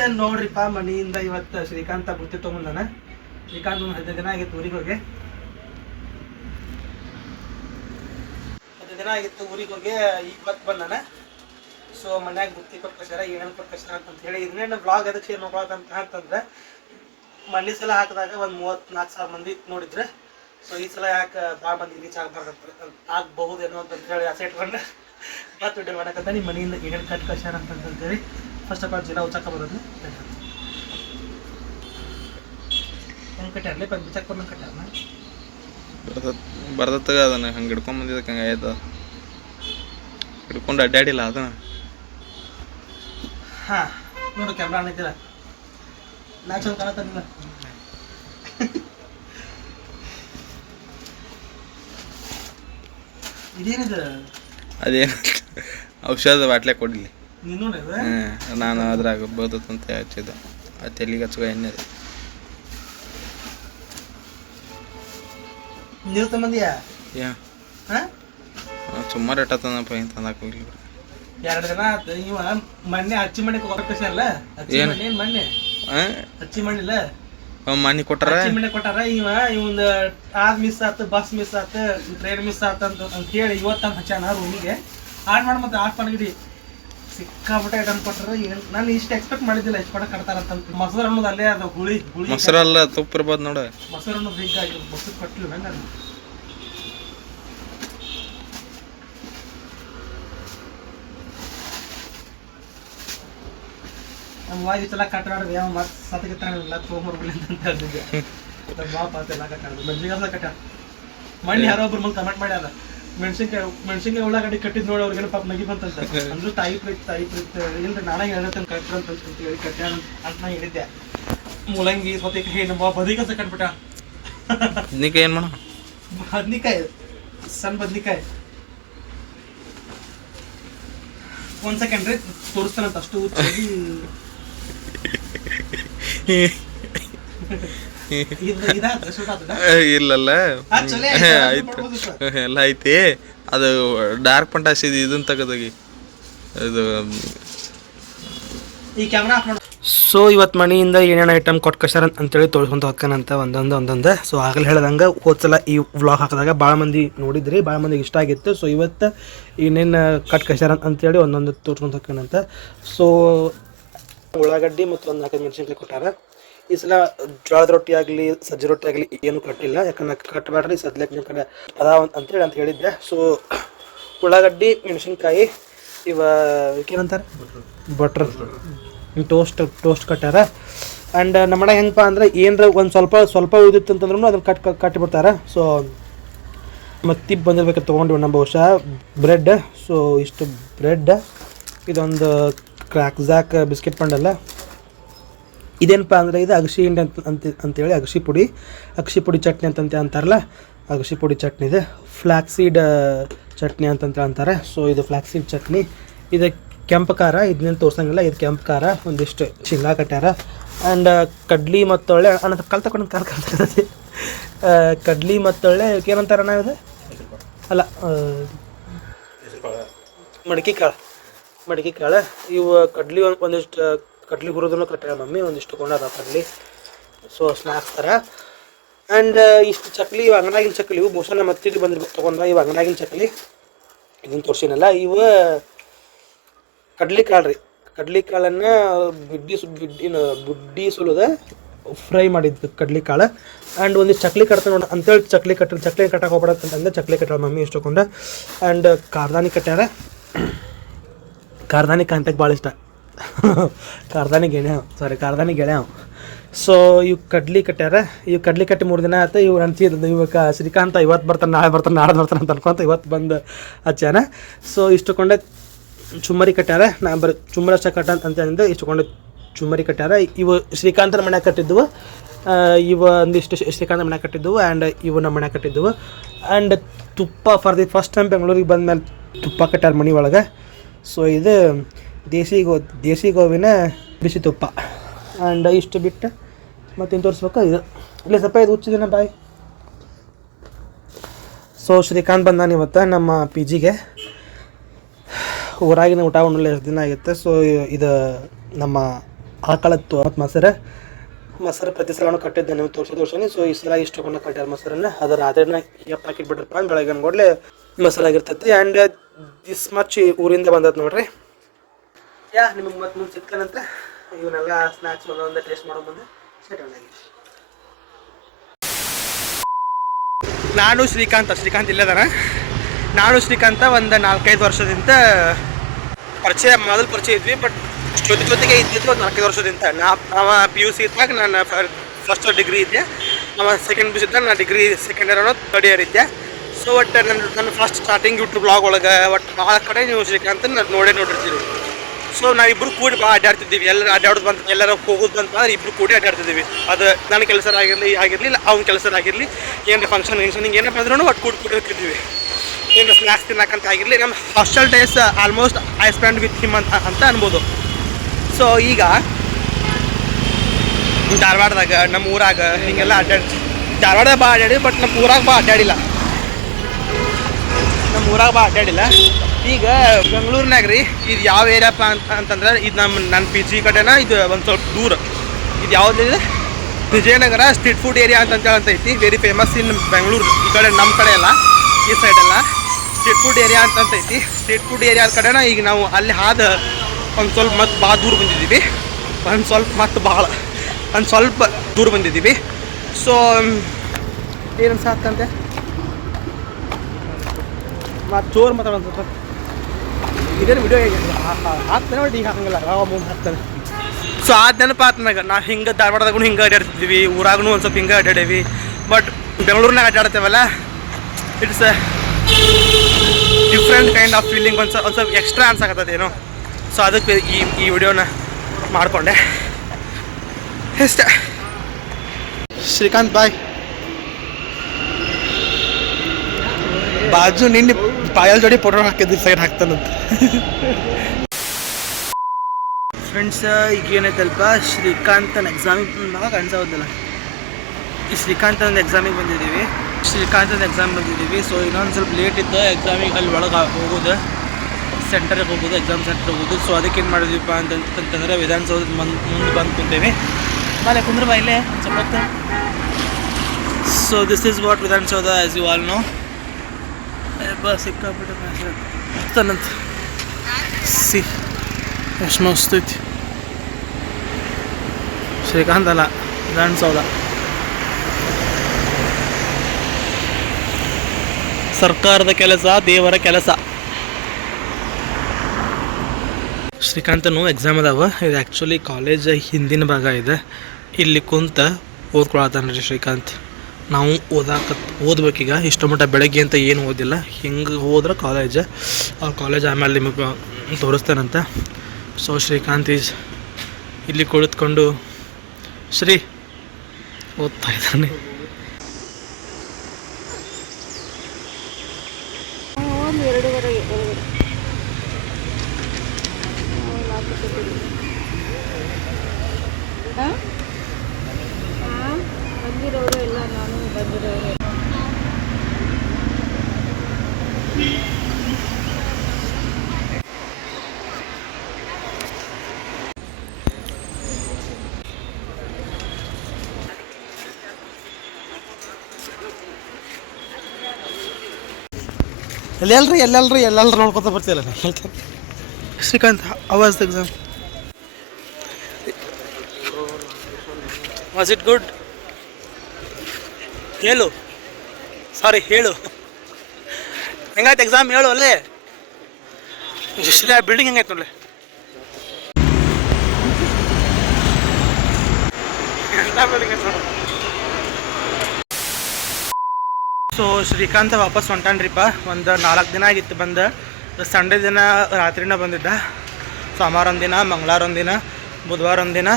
Tension ನೋಡ್ರಿಪ್ಪ. ಮನೆಯಿಂದ ಇವತ್ತು ಶ್ರೀಕಾಂತ ಬುತ್ತಿ ತೊಗೊಂಡಾನ. ಶ್ರೀಕಾಂತ್ ಒಂದು 15 ದಿನ ಆಗಿತ್ತು ಊರಿಗೆ ಹೋಗಿ. 15 ದಿನ ಆಗಿತ್ತು ಊರಿಗೆ ಹೋಗಿ. ಇವತ್ತು ಬಂದಾನ. ಸೊ ಮನ್ಯಾಗ ಬುತ್ತಿ ಕೊಟ್ಟು ಕಳ್ಸ್ಯಾರ, ಏನೇನು ಕೊಟ್ಟು ಕಳ್ಸ್ಯಾರ ಅಂತ ಹೇಳಿ. ಇದನ್ನೇನು ಬ್ಲಾಗ್ ಅದಕ್ಕೆ ಶೇರ್ ಮಾಡ್ಕೊಳಕ್ಕೆ ಅಂತಂದ್ರೆ, ಮನೆ ಸಲ ಹಾಕಿದಾಗ ಒಂದು 34,000 ಮಂದಿ ನೋಡಿದ್ರೆ. ಸೊ ಈ ಸಲ ಯಾಕೆ ಭಾಳ ಮಂದಿ ರೀಚ್ ಆಗಬಹುದೇನೋ ಅಂತ ಹೇಳಿ ಆಸೆ ಇಟ್ಕೊಂಡು ಮತ್ತೆ ವಿಡಿಯೋ ಮಾಡಕತ್ತ. ನಿಮ್ಮ ಮನೆಯಿಂದ ಏನೇನು ಕಟ್ ಕಳ್ಸ್ಯಾರ ಅಂತಂತೇಳಿ ಫಸ್ಟ್ ಆಫ್ ಆಲ್ ಜಿಲ್ಲಾ ಉಚ್ಚಾಕ ಬರೋದು ಹೆಂಗೆ ಕಟ್ಟಾರಲಿ ಬಿಚಾಕ್ ಬಂದು ಕಟ್ಟಾರ ಬರ್ದತ್ತಾಗ ಅದನ್ನ ಹಂಗೆ ಹಿಡ್ಕೊಂಡ್ ಬಂದಿದ್ದಕ್ಕೆ ಹಂಗೆ ಆಯ್ತು. ಹಿಡ್ಕೊಂಡು ಅಡ್ಡಾಡಿಲ್ಲ ಅದನ್ನ. ಹಾಂ ನೋಡು ಕ್ಯಾಮ್ರಾ ಅನ್ನೈತಿಲ್ಲ ನಾ ಚಂದ ಕಾಣತ್ತಾನಿಲ್ಲ. ಇದೇನಿದೆ? ಅದೇನು ಔಷಧ ಬಾಟ್ಲೆ ಕೊಡಲಿ. ನೀನು ನಾನು ಅದ್ರಾಗ ಬೋದಂತ ಹಚ್ಚಿದ್ದೆ. ಅದು ತೆಲಿಗೆ ಹಚ್ಚುವ ಎಣ್ಣೆ. ನೀವು ತಮ್ಮಂದಿಯಾ? ಹಾಂ ಸುಮಾರು ಎಟ್ಟತ್ತನಪ್ಪ ಏನು ತಂದಾಕ ಹೋಗ್ಲಿ. 2 ದಿನ ಆಯ್ತು. ಇವ ಮೊನ್ನೆ ಹಚ್ಚಿ ಮಣ್ಣಿ ಕೊಟ್ಟಲ್ಲ. ಏನು ಮೊನ್ನೆ ಹಚ್ಚಿ ಮಣ್ಣಿಲ್ಲ ಮನೆ ಕೊಟ್ಟಾರ. ಹಚ್ಚಿ ಮಣ್ಣಿ ಕೊಟ್ಟಾರ. ಇವಂದು ಆದ್ ಮಿಸ್ ಆತು, ಬಸ್ ಮಿಸ್ ಆತು, ಟ್ರೈನ್ ಮಿಸ್ ಆತು ಅಂತ ಹೇಳಿ ಇವತ್ತು ಹಚ್ಚಾನ ರೂಮಿಗೆ. ಆಡ್ ಮಾಡಿ ಮತ್ತೆ ಆಟ್ ಮಾಡಿದ್ರಿ ಸಿಕ್ಕಾಬಿಟ್ಟೆ ಐಟಮ್ ಕೊಟ್ಟರು. ಏನು ನಾನು ಇಷ್ಟು ಎಕ್ಸ್ಪೆಕ್ಟ್ ಮಾಡಿದ್ದಿಲ್ಲ ಇಷ್ಟು ಕೊಡ ಕಟ್ತಾರಂತ. ಮೊಸರು ಅನ್ನೋದು ಅಲ್ಲೇ ಅದು ಹುಳಿ ಮೊಸರಲ್ಲ ತುಪ್ಪ ಇರ್ಬೋದು ನೋಡ. ಮೊಸರು ಅನ್ನೋದು ಬಿಗ್ ಆಗಿ ಮೊಸರು ಕೊಟ್ಟಿಲ್ಲ ನಂಗೆ. ಅದು ನಮ್ಮ ವಾಯ್ ಇಷ್ಟೆಲ್ಲ ಕಟ್ಟಾಡ್ರಿ ಯಾವ ಮತ್ತೆ ಸತಗಿತ್ತಾನೆಲ್ಲ ತೊಗೊಂಬರ್ಬಿಡಿ ಅಂತ ಹೇಳಿದ್ದೆ. ನಮ್ಮ ಮಾಪ ಎಲ್ಲ ಕಟ್ಟಾಡ್ದು ಮೆಣಸಿನ್ಕಾಯಿ ಕಟ್ಟ ಮಣ್ಣಿ ಯಾರೋ ಒಬ್ರು ಮುಂದೆ ಕಮೆಂಟ್ ಮಾಡ್ಯಾರ. ಮೆಣಸಿನ್ಕಾಯಿ ಉಳ್ಳಾಗಡ್ಡಿ ಕಟ್ಟಿದ್ ನೋಡಿ ಅವ್ರಿಗೇನು ಪಾಪ ನಗಿ ಬಂತಂತ. ಅಂದ್ರೂ ತಾಯಿ ಪ್ರೀತಿ ಇಲ್ರಿ ನಾನೇ ಹೇಳತ್ತಂತ ಕಟ್ರಂತ ಹೇಳಿ ಕಟ್ಟ ಅಂತ ನಾ ಹೇಳಿದ್ದೆ. ಮೂಲಂಗಿ ಸೌತೆಕಾಯಿ ನಮ್ಮ ಬದ್ನಿಕಾಯಿ ಕಟ್ಬಿಟ್ಟ. ಬದ್ನಿಕಾಯಿ ಏನು ಮಾಡೋ? ಬದ್ನಿಕಾಯಿ ಸಣ್ಣ ಬದ್ನಿಕಾಯಿ. 1 ಸೆಕೆಂಡ್ ರೀ ತೋರಿಸ್ತಾನಂತ ಅಷ್ಟು ಹುಚ್ಚಾಗಿ. ಇಲ್ಲಲ್ಲ ಆಯ್ತು ಎಲ್ಲ ಐತಿ. ಅದು ಡಾರ್ಕ್ ಪಂಟಾಸ್ ಇದು ಇದನ್ನ ತೆಗೆದೋಗಿ ಇದು ಈ ಕ್ಯಾಮ್ರಾ. ಸೊ ಇವತ್ತು ಮನೆಯಿಂದ ಏನೇನು ಐಟಮ್ ಕೊಟ್ಟು ಕಳ್ಸ್ಯಾರ ಅಂತೇಳಿ ತೋರಿಸ್ಕೊಂತ ಹೋಗ್ತಾನಂತ ಒಂದೊಂದು. ಸೊ ಆಗಲೇ ಹೇಳ್ದಂಗೆ ಹೋದ್ಸಲ ಈ ವ್ಲಾಗ್ ಹಾಕಿದಾಗ ಭಾಳ ಮಂದಿ ನೋಡಿದ್ರಿ, ಭಾಳ ಮಂದಿಗೆ ಇಷ್ಟ ಆಗಿತ್ತು. ಸೊ ಇವತ್ತು ಏನೇನು ಕಟ್ ಕಳ್ಸ್ಯಾರ ಅಂತೇಳಿ ಒಂದೊಂದು ತೋರಿಸ್ಕೊಂತ ಹೋಗ್ತಾನಂತ. ಸೊ ಉಳ್ಳಾಗಡ್ಡಿ ಮತ್ತು ಒಂದು 4 ಮೆಣಸಿನ್ಕಾಯಿ ಕೊಟ್ಟಾರ. ಈ ಸಲ ಜೋಳದ ರೊಟ್ಟಿ ಆಗಲಿ ಸಜ್ಜೆ ರೊಟ್ಟಿ ಆಗಲಿ ಏನು ಕಟ್ಟಿಲ್ಲ. ಯಾಕಂದ್ರೆ ಕಟ್ಟಬೇಡ್ರಿ ಸದ್ಲಕ್ಕೆ ಕಡೆ ಅದಾವ ಅಂತೇಳಿ ಅಂತ ಹೇಳಿದ್ದೆ. ಸೊ ಉಳ್ಳಾಗಡ್ಡಿ ಮೆಣಸಿನ್ಕಾಯಿ ಏನಂತಾರೆ ಬಟ್ರ್ ಟೋಸ್ಟ್ ಕಟ್ಟಾರ. ಆ್ಯಂಡ್ ನಮ್ಮ ಮನೆಗೆ ಹೆಂಗಪ್ಪ ಅಂದ್ರೆ ಏನರ ಒಂದು ಸ್ವಲ್ಪ ಉಳಿದಿತ್ತು ಅಂತಂದ್ರೂ ಅದನ್ನು ಕಟ್ಟಿಬಿಡ್ತಾರೆ. ಸೊ ಮತ್ತೆ ಬಂದಿರ್ಬೇಕು ತೊಗೊಂಡು ನಮ್ಮ ಬಹುಶಃ ಬ್ರೆಡ್. ಸೊ ಇಷ್ಟು ಬ್ರೆಡ್, ಇದೊಂದು ಕ್ರ್ಯಾಕ್ಜಾಕ್ ಬಿಸ್ಕೆಟ್ ಪಂಡಲ್ಲ. ಇದೇನಪ್ಪ ಅಂದರೆ ಇದು ಅಗಸಿ ಹಿಂಡಿ ಅಂತೇಳಿ ಅಗಸಿ ಪುಡಿ ಚಟ್ನಿ ಅಂತಾರಲ್ಲ, ಅಗಸಿ ಪುಡಿ ಚಟ್ನಿ. ಇದು ಫ್ಲ್ಯಾಕ್ಸೀಡ್ ಚಟ್ನಿ ಅಂತಂತ ಅಂತಾರೆ. ಸೊ ಇದು ಫ್ಲ್ಯಾಕ್ಸೀಡ್ ಚಟ್ನಿ. ಇದು ಕೆಂಪು ಖಾರ, ಇದನ್ನೇನು ತೋರ್ಸಂಗಿಲ್ಲ. ಇದು ಕೆಂಪು ಖಾರ, ಒಂದಿಷ್ಟು ಶೇಂಗಾ ಕಟ್ಟಾರ. ಆ್ಯಂಡ್ ಕಡ್ಲಿ ಮತ್ತೊಳ್ಳೆ ಅನ್ನೋ ಕಾಲು ತಗೊಂಡು ಕಲ್ತೈತಿ. ಕಡ್ಲಿ ಮತ್ತೊಳ್ಳೆ ಏನಂತಾರ ಇದು ಅಲ್ಲ ಮಡಿಕೆ ಕಾಳು. ಇವು ಕಡ್ಲಿ ಒಂದಿಷ್ಟು ಕಡ್ಲಿ ಹುರಿದೂ ಕಟ್ಟಾರ ಮಮ್ಮಿ. ಒಂದಿಷ್ಟು ಕೊಂಡದ ಕಡ್ಲಿ. ಸೊ ಸ್ನ್ಯಾಕ್ಸ್ ಥರ. ಆ್ಯಂಡ್ ಇಷ್ಟು ಚಕ್ಲಿ ಇವು ಅಂಗಡಿಯಾಗಿನ ಚಕ್ಲಿ. ಇವು ಬಹುಶಃ ನಮ್ಮ ಮತ್ತಿಗೆ ಬಂದಿರ್ಬೇಕು ತೊಗೊಂಡ. ಇವು ಅಂಗಡಿಯಾಗಿನ ಚಕ್ಲಿ ಇದನ್ನು ತೋರಿಸಿನಲ್ಲ. ಇವು ಕಡ್ಲಿ ಕಾಳು ರೀ. ಕಡ್ಲಿ ಕಾಳನ್ನು ಬುಡ್ಡಿ ಸುಲಿದ ಫ್ರೈ ಮಾಡಿದ್ದು ಕಡ್ಲಿ ಕಾಳು. ಆ್ಯಂಡ್ ಒಂದಿಷ್ಟು ಚಕ್ಲಿ ಕಟ್ತಾರೆ ನೋಡಿ ಅಂತೇಳಿ ಚಕ್ಲಿ ಕಟ್ಟಕ್ಕೆ ಹೋಗ್ಬಿಡತ್ತೆ ಅಂತಂದ್ರೆ ಚಕ್ಲಿ ಕಟ್ಟಾರ ಮಮ್ಮಿ ಇಷ್ಟು ತೊಗೊಂಡು. ಆ್ಯಂಡ್ ಕಾರ್ದಾನಿ ಕಟ್ಟಾರ. ಕಾರ್ದಾನಿ ಕಾಂತಕ್ಕೆ ಭಾಳ ಇಷ್ಟ. ಕಾರ್ದಾನಿ ಗೆಳೆಯ. ಸೊ ಇವು ಕಡ್ಲಿ ಕಟ್ಟಾರ. ಇವು ಕಡ್ಲಿ ಕಟ್ಟಿ 3 ದಿನ ಆಯ್ತು. ಇವು ಅನ್ಸಿದ್ದು ಇವಾಗ ಶ್ರೀಕಾಂತ ಇವತ್ತು ಬರ್ತಾನೆ, ನಾಳೆ ಬರ್ತಾನೆ ಅಂತ ಅನ್ಕೊಂತ ಇವತ್ತು ಬಂದು ಹಚ್ಚಾನ. ಸೊ ಇಷ್ಟುಕೊಂಡೆ ಚುಮ್ಮರಿ ಕಟ್ಟಾರ. ನಾ ಬರೀ ಚುಮ್ಮರಿ ಅಷ್ಟ ಕಟ್ಟ ಅಂತಂದ್ರೆ ಇಷ್ಟುಕೊಂಡೆ ಚುಮ್ಮರಿ ಕಟ್ಟಾರ. ಇವು ಶ್ರೀಕಾಂತನ ಮನೆ ಕಟ್ಟಿದ್ದವು. ಇವು ಒಂದಿಷ್ಟು ಶ್ರೀಕಾಂತ ಮನೆ ಕಟ್ಟಿದ್ದವು. ಆ್ಯಂಡ್ ಇವು ನಮ್ಮ ಮನೆ ಕಟ್ಟಿದ್ದವು. ಆ್ಯಂಡ್ ತುಪ್ಪ ಫಾರ್ ದಿ ಫಸ್ಟ್ ಟೈಮ್ ಬೆಂಗಳೂರಿಗೆ ಬಂದಮೇಲೆ ತುಪ್ಪ ಕಟ್ಟಾರ ಮನೆ ಒಳಗೆ. ಸೊ ಇದು ದೇಸಿ ಗೋವಿನ ಬಿಸಿ ತುಪ್ಪ. ಆ್ಯಂಡ್ ಇಷ್ಟು ಬಿಟ್ಟು ಮತ್ತೇನು ತೋರಿಸ್ಬೇಕು. ಇದು ಇಲ್ಲಿ ಸ್ವಲ್ಪ ಇದು ಹುಚ್ಚಿದಿನ ಬಾಯ್. ಸೊ ಶ್ರೀಕಾಂತ್ ಬಂದಾನ ಇವತ್ತು ನಮ್ಮ ಪಿ ಜಿಗೆ. ಊರಾಗಿನ ಊಟ ಉಣ್ಣಲ್ಲ ಎಷ್ಟು ದಿನ ಆಗಿತ್ತು. ಸೊ ಇದು ನಮ್ಮ ಆಕಳತ್ತು ಮತ್ತು ಮೊಸರು ಪ್ರತಿ ಸಲ ಕಟ್ಟಿದ್ದೆ ನೀವು ತೋರ್ಸೋನಿ. ಸೊ ಈ ಸಲ ಇಷ್ಟು ಕೊಂಡು ಕಟ್ಟಾರ ಮೊಸರನ್ನ. ಅದರ ರಾತ್ರಿನ ಎಪ್ಪ ಹಾಕಿಟ್ಟು ಬಿಟ್ರಪ್ಪ ಬೆಳಗ್ಗೆ ಅನ್ಕೊಡ್ಲೆ ಮೊಸರಾಗಿರ್ತೈತಿ. ಆ್ಯಂಡ್ ದಿಸ್ ಮಚ್ ಊರಿಂದ ಬಂದದ್ದು ನೋಡ್ರಿ. ನಿಮಗೆ ಮತ್ತೆ ಮುಂದೆ ಸಿಗ್ತಾನಂತ. ಇವನ್ನೆಲ್ಲ ಸ್ನ್ಯಾಕ್ಸ್ ಒಂದೊಂದು ಟೇಸ್ಟ್ ಮಾಡೋ ಮುಂದೆ ನಾನು ಶ್ರೀಕಾಂತ್ ಇಲ್ಲದಾನ. ನಾನು ಶ್ರೀಕಾಂತ ಒಂದು 4-5 ವರ್ಷದಿಂದ ಮೊದಲು ಪರಿಚಯ ಇದ್ವಿ. ಬಟ್ ಜೊತೆಗೆ ಇದ್ದಿದ್ದು ಒಂದು 4-5 ವರ್ಷದಿಂದ. ಅವ PUC ಇದ್ದಾಗ ನಾನು ಫಸ್ಟ್ ಡಿಗ್ರಿ ಇದ್ದೆ, ಅವ ಸೆಕೆಂಡ್ PUC ಇದ್ದಾಗ ನಾನು degree second year third year ಇದ್ದೆ. ಸೊ ಒಟ್ಟು ನನ್ನ ಫಸ್ಟ್ ಸ್ಟಾರ್ಟಿಂಗ್ ಯೂಟ್ಯೂಬ್ ಬ್ಲಾಗ್ ಒಳಗೆ ಒಟ್ಟು ಭಾಳ ಕಡೆ ನೀವು ಶ್ರೀಕಾಂತ್ ನೋಡಿರ್ತೀವಿ. ಸೊ ನಾವಿಬ್ಬರು ಕೂಡಿ ಭಾಳ ಅಡ್ಡಾಡ್ತಿದ್ದೀವಿ. ಎಲ್ಲರೂ ಅಡ್ಡಾಡೋದು ಬಂತು, ಎಲ್ಲರೂ ಹೋಗೋದು ಬಂತಂದ್ರೆ ಇಬ್ಬರು ಕೂಡಿ ಅಡ್ಡಾಡ್ತಿದ್ದೀವಿ. ಅದು ನನ್ನ ಕೆಲಸ ಆಗಿರಲಿ ಅವ್ನ ಕೆಲಸ ಆಗಿರಲಿ, ಏನು ಫಂಕ್ಷನ್ ಹಿಂಗೆ ಏನಪ್ಪ ಅಂದ್ರೂ ಒಟ್ಟು ಕೂಡಿ ಇರ್ತಿದ್ದೀವಿ. ಏನು ಸ್ನ್ಯಾಕ್ಸ್ ತಿನ್ನಕ್ಕಂತ ಆಗಿರಲಿ. ನಮ್ಮ hostel days almost I spend with him ಅಂತ ಅನ್ಬೋದು. ಸೊ ಈಗ ಧಾರವಾಡದಾಗ ನಮ್ಮ ಊರಾಗ ಹೀಗೆಲ್ಲ ಧಾರವಾಡದಾಗ ಭಾಳ ಅಡ್ಡಾಡಿ, ಬಟ್ ನಮ್ಮ ಊರಾಗ ಭಾಳ ಅಡ್ಡಾಡಿಲ್ಲ. ಈಗ ಬೆಂಗಳೂರಿನಾಗ ರೀ ಇದು ಯಾವ ಏರಿಯಾಪ್ಪ ಅಂತಂದ್ರೆ ಇದು ನನ್ನ PG ಕಡೆನ ಇದು ಒಂದು ಸ್ವಲ್ಪ ದೂರ. ಇದು ಯಾವುದಿದೆ ವಿಜಯನಗರ ಸ್ಟ್ರೀಟ್ ಫುಡ್ ಏರಿಯಾ ಅಂತ ಐತಿ. ವೆರಿ ಫೇಮಸ್ ಇನ್ ಬೆಂಗಳೂರು. ಈ ಕಡೆ ನಮ್ಮ ಕಡೆ ಎಲ್ಲ ಈ ಸೈಡೆಲ್ಲ ಸ್ಟ್ರೀಟ್ ಫುಡ್ ಏರಿಯಾ ಅಂತ ಐತಿ. ಸ್ಟ್ರೀಟ್ ಫುಡ್ ಏರಿಯಾದ ಕಡೆನ ಈಗ ನಾವು ಅಲ್ಲಿ ಒಂದು ಸ್ವಲ್ಪ ಮತ್ತು ಭಾಳ ದೂರ ಬಂದಿದ್ದೀವಿ. ಒಂದು ಸ್ವಲ್ಪ ದೂರ ಬಂದಿದ್ದೀವಿ. ಸೊ ಏನು ಸಾಕಂತೆ ಮತ್ತು ಜೋರು ಮಾತಾಡೋದು ಸ್ವಲ್ಪ ಇದೇನು ವಿಡಿಯೋ ಹಾಕ್ತಾನೆ. ಬಟ್ ಈಗ ಹಾಕಂಗಿಲ್ಲ, ಮುಂದೆ ಹಾಕ್ತಾನೆ. ಸೊ ಆ ನೆನಪು ಆತನಾಗ ನಾವು ಹಿಂಗೆ ಧಾರವಾಡದಾಗೂ ಹಿಂಗೆ ಅಡ್ಡಾಡ್ತಿದ್ವಿ, ಊರಾಗೂ ಒಂದು ಸ್ವಲ್ಪ ಹಿಂಗೆ ಅಡ್ಡಾಡೀವಿ. ಬಟ್ ಬೆಂಗಳೂರಿನಾಗ ಅಡ್ಡಾಡ್ತೇವಲ್ಲ, it's a different kind of feeling. ಒಂದು ಸ್ವಲ್ಪ ಎಕ್ಸ್ಟ್ರಾ ಅನ್ಸಾಕತ್ತದೇನೋ. ಸೊ ಅದಕ್ಕೆ ಈ ವಿಡಿಯೋನ ಮಾಡಿಕೊಂಡೆ ಇಷ್ಟ. ಶ್ರೀಕಾಂತ್ ಬಾಯ್. ಬಾಜು ನಿನ್ನೆ ಪಾಯಲ್ ಜೋಡಿ ಫೋಟೋ ಹಾಕಿದ್ದು ಸೈಡ್ ಹಾಕ್ತಾನಂತ. ಫ್ರೆಂಡ್ಸ್ ಈಗ ಏನೈತಲ್ಪ, ಶ್ರೀಕಾಂತನ ಎಕ್ಸಾಮಿಗೆ ನಾವು ಕಾಣಿಸೋದಿಲ್ಲ. ಈ ಶ್ರೀಕಾಂತನ ಎಕ್ಸಾಮಿಗೆ ಬಂದಿದ್ದೀವಿ. ಸೊ ಇನ್ನೊಂದು ಸ್ವಲ್ಪ ಲೇಟ್ ಇತ್ತು ಎಕ್ಸಾಮಿಗೆ. ಅಲ್ಲಿ ಒಳಗೆ ಹೋಗೋದು, ಸೆಂಟರ್ಗೆ ಹೋಗೋದು, ಎಕ್ಸಾಮ್ ಸೆಂಟರ್ಗೆ ಹೋಗೋದು. ಸೊ ಅದಕ್ಕೇನು ಮಾಡಿದ್ವಿಪ್ಪ ಅಂತಂತಂದರೆ ವಿಧಾನಸೌಧದ ಮುಂದೆ ಬಂದು ಕುಂತೇವೆ. ಬಾಲೆ ಕುಂದ್ರ ಬಾ ಇಲ್ಲೇ ಸ್ವಲ್ಪ. So this is what Vidhana Soudha as you all know. ಸಿಕ್ಕಾಬಿಟ್ಟು ಆಗ್ತಾನಂತ. ಎಷ್ಟು ಮಸ್ತ್ ಐತಿ. ಶ್ರೀಕಾಂತ್ ಅಲ್ಲ, ವಿಧಾನಸೌಧ. ಸರ್ಕಾರದ ಕೆಲಸ, ದೇವರ ಕೆಲಸ. ಶ್ರೀಕಾಂತನು ಎಕ್ಸಾಮ್ ಅದಾವ. ಇದು ಆ್ಯಕ್ಚುಲಿ ಕಾಲೇಜ್ ಹಿಂದಿನ ಭಾಗ ಇದೆ. ಇಲ್ಲಿ ಕುಂತ ಓದ್ಕೊಳತ್ತಾನ ರೀ ಶ್ರೀಕಾಂತ್. ನಾವು ಓದ್ಬೇಕೀಗ. ಇಷ್ಟು ಮಟ್ಟ ಬೆಳಗ್ಗೆ ಅಂತ ಏನು ಓದಿಲ್ಲ. ಹಿಂಗೆ ಹೋದ್ರೆ ಕಾಲೇಜ್ ಆಮೇಲೆ ನಿಮಗೆ ತೋರಿಸ್ತಾನಂತ. ಸೊ ಶ್ರೀಕಾಂತ್ ಈಸ್ ಇಲ್ಲಿ ಕುಳಿತುಕೊಂಡು ಓದ್ತಾ ಇದ್ದಾನೆ. ಎಲ್ಲೆಲ್ಲರೂ ನೋಡ್ಕೊತ ಬರ್ತೀಯಲ್ಲ ಹೇಳ್ತಾರೆ. Srikanth, how was the exam? Was it good? ಹೇಳು ಹೆಂಗಾಯ್ತು ಎಕ್ಸಾಮ್? ಹೇಳು ಅಲ್ಲೇ. ಬಿಲ್ಡಿಂಗ್ ಹೆಂಗಾಯ್ತು ನೋಡ್ಲೆ. ಸೊ ಶ್ರೀಕಾಂತ ವಾಪಸ್ ಹೊಂಟಾನ್ರಿಪ್ಪ. ಒಂದು 4 ದಿನ ಆಗಿತ್ತು ಬಂದು. ಸಂಡೇ ದಿನ ರಾತ್ರಿನ ಬಂದಿದ್ದ. ಸೋಮವಾರ ಒಂದಿನ, ಮಂಗಳವಾರ ಒಂದಿನ, ಬುಧವಾರ ಒಂದಿನ,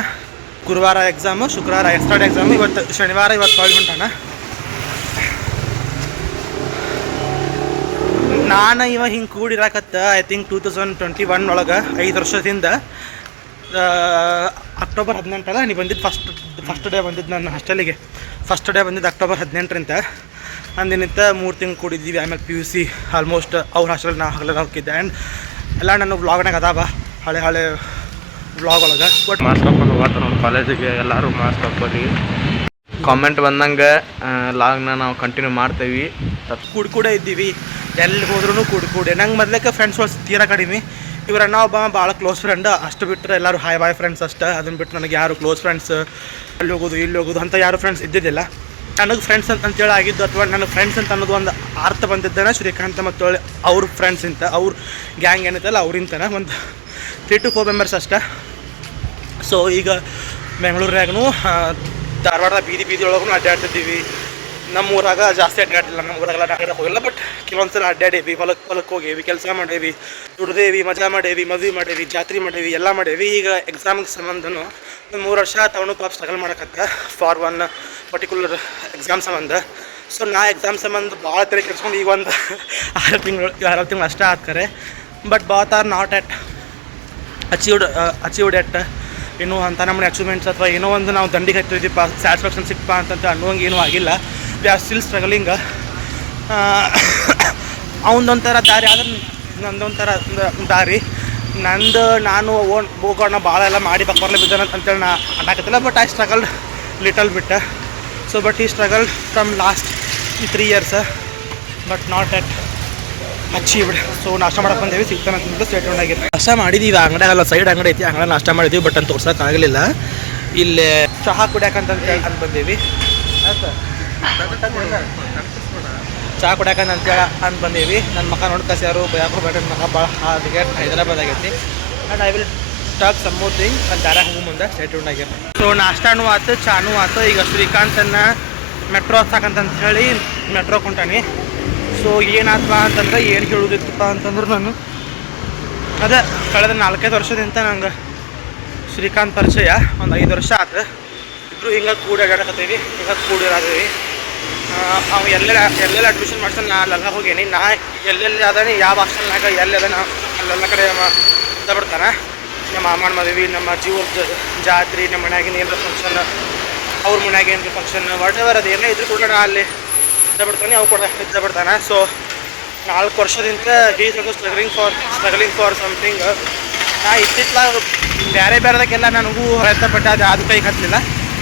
ಗುರುವಾರ ಎಕ್ಸಾಮು, ಶುಕ್ರವಾರ ಎಕ್ಸ್ಟ್ರಾ ಎಕ್ಸಾಮು, ಇವತ್ತು ಶನಿವಾರ, ಇವತ್ತು ಹೊಳ್ಳಿ ಹೊಂಟಾನ. ನಾನು ಇವಾಗ ಹಿಂಗೆ ಕೂಡಿರಾಕತ್ತ ಐ ಥಿಂಕ್ 2021 ಒಳಗೆ 5 ವರ್ಷದಿಂದ. ಅಕ್ಟೋಬರ್ 18 ನೀ ಬಂದಿದ್ದು ಫಸ್ಟ್ ಡೇ ಬಂದಿದ್ದು ನನ್ನ ಹಾಸ್ಟೆಲಿಗೆ. ಫಸ್ಟ್ ಡೇ ಬಂದಿದ್ದು ಅಕ್ಟೋಬರ್ 18 ಅಂದಿನಿಂದ 3 ತಿಂಗಳು ಕೂಡಿದ್ದೀವಿ. ಆಮೇಲೆ PUC ಆಲ್ಮೋಸ್ಟ್ ಅವ್ರ ಹಾಸ್ಟೆಲ್ ನಾವು ಹೋಗಿದ್ದೆ. ಆ್ಯಂಡ್ ಎಲ್ಲ ನನ್ನ ವ್ಲಾಗ್ನಾಗ ಅದಾವ ಹಳೆ ವ್ಲಾಗ್ ಒಳಗೆ. ಬಟ್ ಮಾಸ್ಕ್ ಹಾಕೊಂಡು ಹೋಗ್ತಾರೆ ನಮ್ಮ ಕಾಲೇಜಿಗೆ ಎಲ್ಲರೂ ಮಾಸ್ಕ್ ಹಾಕೋರಿ. ಕಾಮೆಂಟ್ ಬಂದಂಗೆ ಲಾಗ್ನ ನಾವು ಕಂಟಿನ್ಯೂ ಮಾಡ್ತೇವೆ. ಕೂಡ ಇದ್ದೀವಿ, ಎಲ್ಲಿ ಹೋದ್ರೂ ಕೂಡೆ. ನಂಗೆ ಮೊದ್ಲಕ್ಕೆ ಫ್ರೆಂಡ್ಸ್ಗಳು ತೀರಾ ಕಡಿಮೆ. ಇವ್ರ ಅಣ್ಣ ಒಬ್ಬ ಭಾಳ ಕ್ಲೋಸ್ ಫ್ರೆಂಡ್, ಅಷ್ಟು ಬಿಟ್ಟರೆ ಎಲ್ಲರೂ ಹಾಯ್ ಬಾಯ್ ಫ್ರೆಂಡ್ಸ್ ಅಷ್ಟೇ. ಅದನ್ನು ಬಿಟ್ಟು ನನಗೆ ಯಾರು ಕ್ಲೋಸ್ ಫ್ರೆಂಡ್ಸ್ ಅಲ್ಲಿ ಹೋಗೋದು ಇಲ್ಲಿ ಹೋಗೋದು ಅಂತ ಯಾರು ಫ್ರೆಂಡ್ಸ್ ಇದ್ದಿದ್ದಿಲ್ಲ. ನನಗೆ ಫ್ರೆಂಡ್ಸ್ ಅಂತೇಳಿ ಆಗಿದ್ದು, ಅಥವಾ ನನಗೆ ಫ್ರೆಂಡ್ಸ್ ಅಂತ ಅನ್ನೋದು ಒಂದು ಅರ್ಥ ಬಂದಿದ್ದೇನೆ ಶ್ರೀಕಾಂತ್ ಮತ್ತು ಅವ್ರ ಫ್ರೆಂಡ್ಸ್ ಅಂತ, ಅವ್ರ ಗ್ಯಾಂಗ್ ಏನೈತಲ್ಲ ಅವ್ರಿಂತನ ಒಂದು 3 to 4 ಮೆಂಬರ್ಸ್ ಅಷ್ಟೇ. ಸೊ ಈಗ ಬೆಂಗಳೂರಾಗೂ ಧಾರವಾಡ ಬೀದಿ ಒಳಗೂ ಅಡ್ಡಾಡ್ತಿದ್ದೀವಿ. ನಮ್ಮ ಊರಾಗ ಜಾಸ್ತಿ ಅಡ್ಡಾಡ್ತಿಲ್ಲ, ನಮ್ಮ ಊರಾಗೆಲ್ಲ ಅಡ್ಡಾಡಕ್ಕೆ ಹೋಗಿಲ್ಲ. ಬಟ್ ಕೆಲವೊಂದು ಸಲ ಅಡ್ಡಾಡೇವಿ, ಹೊಲಕ್ಕೆ ಹೋಗೇವಿ, ಕೆಲಸ ಮಾಡೇವಿ, ದುಡ್ದೇವಿ, ಮಜಾ ಮಾಡೇವಿ, ಮದುವೆ ಮಾಡೇವಿ, ಜಾತ್ರೆ ಮಾಡೇವಿ, ಎಲ್ಲ ಮಾಡೇವಿ. ಈಗ ಎಕ್ಸಾಮಿಗೆ ಸಂಬಂಧನೂ ಒಂದು 3 ವರ್ಷ ತಗೊಂಡು ಪಾಪ ಸ್ಟ್ರಗಲ್ ಮಾಡಕತ್ತ ಫಾರ್ ಒನ್ ಪರ್ಟಿಕ್ಯುಲರ್ ಎಕ್ಸಾಮ್ ಸಂಬಂಧ. ಸೊ ನಾ ಎಕ್ಸಾಮ್ ಸಂಬಂಧ ಭಾಳ ತಲೆ ಕೆಡ್ಸ್ಕೊಂಡು ಈಗ ಒಂದು 6 ತಿಂಗಳು ಅಷ್ಟೇ ಆಗ್ತಾರೆ. But both are not yet achieved yet ಏನೋ ಅಂತ ನಮ್ಮನೆ ಅಚೀವ್ಮೆಂಟ್ಸ್ ಅಥವಾ ಏನೋ ಒಂದು ನಾವು ದಂಡಿಗೆ ಹತ್ತಿದ್ದೀಪ್ಪ, ಸ್ಯಾಟಿಸ್ಫ್ಯಾಕ್ಷನ್ ಸಿಕ್ಪ ಅಂತಂತ ಅನ್ನೋಂಗೆ ಏನೂ ಆಗಿಲ್ಲ. We are still struggling. ಅವನದೊಂಥರ ದಾರಿ ಆದ್ರೆ ನಂದೊಂಥರ ದಾರಿ. ನಾನು ಹೋಗೋಣ ಭಾಳ ಎಲ್ಲ ಮಾಡಿ ಬಕ್ಬರ್ಲೆ ಬಿದ್ದಾನ ಅಂತೇಳಿ ನಾ ಅನ್ನಕತ್ತಿಲ್ಲ. But I struggled little bit. So but ಈ struggle from last 3 years but not yet achieved. So ನಾಷ್ಟ ಮಾಡಕ್ಕೆ ಬಂದೇವಿ, ಸಿಗ್ತಾನೆ ಅಂತಂದ್ರೆ ಸ್ಟೇಟ್ ಆಗಿತ್ತು. ನಾಷ್ಟ ಮಾಡಿದ್ದೀವಿ, ಅಂಗಡಿ ಅಲ್ಲ ಸೈಡ್ ಅಂಗಡಿ ಐತಿ, ಅಂಗಡಿ ನಾಷ್ಟ ಮಾಡಿದ್ದೀವಿ. ಬಟ್ ಅಂತ ತೋರ್ಸೋಕ್ಕಾಗಲಿಲ್ಲ. ಇಲ್ಲಿ ಚಹಾ ಕುಡಿಯಾಕಂತ ಬಂದೀವಿ. ಚಹಾ ಕುಡಿಯಾಕಂತೇಳಿ ಅಂತ ಬಂದೀವಿ. ನನ್ನ ಮಕ್ಕ ನೋಡಿ ಕಸ್ಯಾರು ಯಾಕೋ ಬೇಡ, ನನ್ನ ಮಕ್ಕ ಭಾಳ ಹಾದಿಗೆ ಹೈದರಾಬಾದ್ ಆಗೈತಿ. And I will talk some more thing ಅಂತ ದಾರ ಹೋಗೋ ಮುಂದೆ ಸ್ಟೇಟ್ ಆಗಿರ್ತೀನಿ. ಸೊ ನಾಷ್ಟಾನು ಆಯ್ತು, ಚಾನೂ ಆಯ್ತು. ಈಗ ಶ್ರೀಕಾಂತನ್ನು ಮೆಟ್ರೋ ಹತ್ತಾಕಂತ ಹೇಳಿ ಮೆಟ್ರೋ ಕೊಂಟಾನಿ. ಸೊ ಏನಾತ್ವಾ ಅಂತಂದ್ರೆ ಏನು ಹೇಳೋದಿತ್ತಪ್ಪ ಅಂತಂದ್ರೆ, ನಾನು ಅದೇ ಕಳೆದ 4-5 ವರ್ಷದಿಂದ ನಂಗೆ ಶ್ರೀಕಾಂತ್ ಪರಿಚಯ. ಒಂದು 5 ವರ್ಷ ಆಯ್ತು. ಇಬ್ಬರು ಹಿಂಗೆ ಕೂಡಿ ಅಡ್ಡಾಡಕತ್ತೀವಿ, ಹಿಂಗೆ ಕೂಡಿರಾದೀವಿ. ಅವು ಎಲ್ಲೆಲ್ಲ ಅಡ್ಮಿಷನ್ ಮಾಡ್ಸೋಣ, ನಾ ಅಲ್ಲೆಲ್ಲ ಹೋಗೀನಿ. ನಾ ಎಲ್ಲೆಲ್ಲಿ ಅದಾನೆ, ಯಾವ ಹಾಸ್ಟೆಲ್ನಾಗ ಎಲ್ಲಿ ಅದಾನ ಅಲ್ಲೆಲ್ಲ ಕಡೆ ಬಿಡ್ತಾನೆ. ನಮ್ಮ ಮಾಮನ ಮದುವೆ, ನಮ್ಮ ಜೀವದ ಜಾತ್ರೆ, ನಮ್ಮ ಮನ್ಯಾಗಿನ ಏನಾರ ಫಂಕ್ಷನ್, ಅವ್ರ ಮನ್ಯಾಗ ಏನಾರ ಫಂಕ್ಷನ್, ವಾಟ್ ಎವರ್ ಅದು ಏನೇ ಇದ್ರೂ ಕೂಡ ಅಲ್ಲಿ ಬಿಡ್ತಾನೆ, ಅವು ಕೂಡ ಬಿಡ್ತಾನೆ. ಸೊ 4 ವರ್ಷದಿಂದ ಹೀ ಸ್ಟ್ರಗಲಿಂಗ್ ಫಾರ್ ಸಮಥಿಂಗ್. ನಾ ಇತ್ತಿತ್ತಲಾಗ ಬೇರೆದಾಗೆಲ್ಲ ನನಗೂ ಪ್ರಯತ್ನಪಟ್ಟೆ, ಅದು ಕೈಗೆ ಹತ್ತಲಿಲ್ಲ.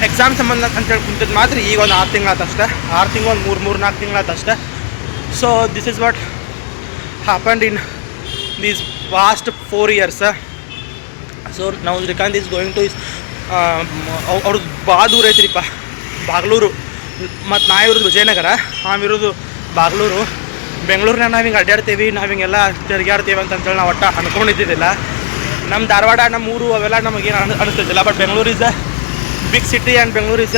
ಎಕ್ಸಾಮ್ ಸಂಬಂಧ ಅಂತೇಳಿ ಕುಂತಿದ್ದು ಮಾತ್ರ ಈಗ ಒಂದು 6 ತಿಂಗಳು ಅಷ್ಟೇ. 6 ತಿಂಗಳು ಒಂದು 3-4 ತಿಂಗಳು ಅಷ್ಟೇ. So this is what happened in these past 4 years. So ನಾವು ಶ್ರೀಕಾಂತ್ ಈಸ್ ಗೋಯಿಂಗ್ ಟು ಅವ್ರದ್ದು ಭಾಳ ದೂರ ಐತ್ರಿಪ್ಪ, ಬಾಗ್ಲೂರು. ಮತ್ತು ನಾ ಇರೋದು ವಿಜಯನಗರ, ನಾವಿರೋದು ಬಾಗ್ಲೂರು. ಬೆಂಗಳೂರಿನ ನಾವು ಹಿಂಗೆ ಅಡ್ಡಾಡ್ತೀವಿ, ನಾವು ಹಿಂಗೆಲ್ಲ ತಿರುಗಾಡ್ತೀವಿ ಅಂತೇಳಿ ನಾವು ಒಟ್ಟು ಅನ್ಕೊಂಡಿದ್ದಿದ್ದಿಲ್ಲ. ನಮ್ಮ ಧಾರವಾಡ, ನಮ್ಮ ಊರು ಅವೆಲ್ಲ ನಮಗೇನು ಅನಿಸ್ತಿದ್ದಿಲ್ಲ. But Bengaluru is a big city and Bengaluru is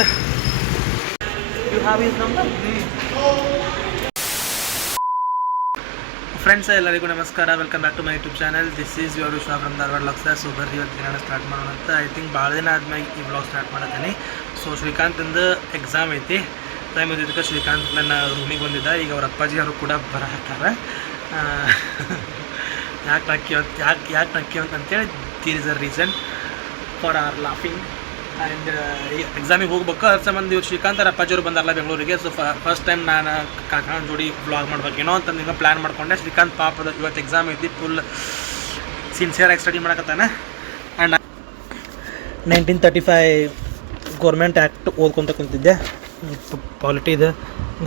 you have is number. Friends ಎಲ್ಲರಿಗೂ ನಮಸ್ಕಾರ, welcome back to my YouTube channel. This is your Vishwa from Dharwad vlogs. So ಬರ್ರಿ ಇವತ್ತು ನಾನು ಸ್ಟಾರ್ಟ್ ಮಾಡೋಣ ಅಂತ. ಐ ಥಿಂಕ್ ಭಾಳ ದಿನ ಆದ್ಮೇಲೆ ಈ ವ್ಲಾಗ್ ಸ್ಟಾರ್ಟ್ ಮಾಡತ್ತೀನಿ. ಸೊ ಶ್ರೀಕಾಂತಂದು ಎಕ್ಸಾಮ್ ಐತಿ, ಟೈಮ್ ಇದ್ದಿದ್ದಕ್ಕೆ ಶ್ರೀಕಾಂತ್ ನನ್ನ ರೂಮಿಗೆ ಬಂದಿದ್ದ. ಈಗ ಅವ್ರ ಅಪ್ಪಾಜಿ ಅವರು ಕೂಡ ಬರಹತ್ತಾರೆ. ಯಾಕೆ ನಕ್ಕಿ ಅಂತೇಳಿ there is a reason for our laughing. And ಎಕ್ಸಾಮಿಗೆ ಹೋಗ್ಬೇಕು, ಅದ್ರ ಸಂಬಂಧ ಇವ್ರು ಶ್ರೀಕಾಂತ್ ಅವ್ರ ಅಪ್ಪಾಜಿಯವರು ಬಂದಾರಲ್ಲ ಬೆಂಗಳೂರಿಗೆ. ಸೊ ಫಸ್ಟ್ ಟೈಮ್ ನಾನು ಕಾಕನ ಜೋಡಿ ವ್ಲಾಗ್ ಮಾಡ್ಬೇಕೇನೋ ಅಂತ ಹಿಂಗೆ ಪ್ಲ್ಯಾನ್ ಮಾಡ್ಕೊಂಡೆ. ಶ್ರೀಕಾಂತ್ ಪಾಪದ ಇವತ್ತು ಎಕ್ಸಾಮ್ ಐತಿ, ಫುಲ್ ಸಿನ್ಸಿಯರಾಗಿ ಸ್ಟಡಿ ಮಾಡಕತ್ತಾನೆ. ಆ್ಯಂಡ್ 1935 ಗೌರ್ಮೆಂಟ್ ಆ್ಯಕ್ಟ್ ಓದ್ಕೊತ ಕುಂತಿದ್ದೆ. ಪಾಲಿಟಿದು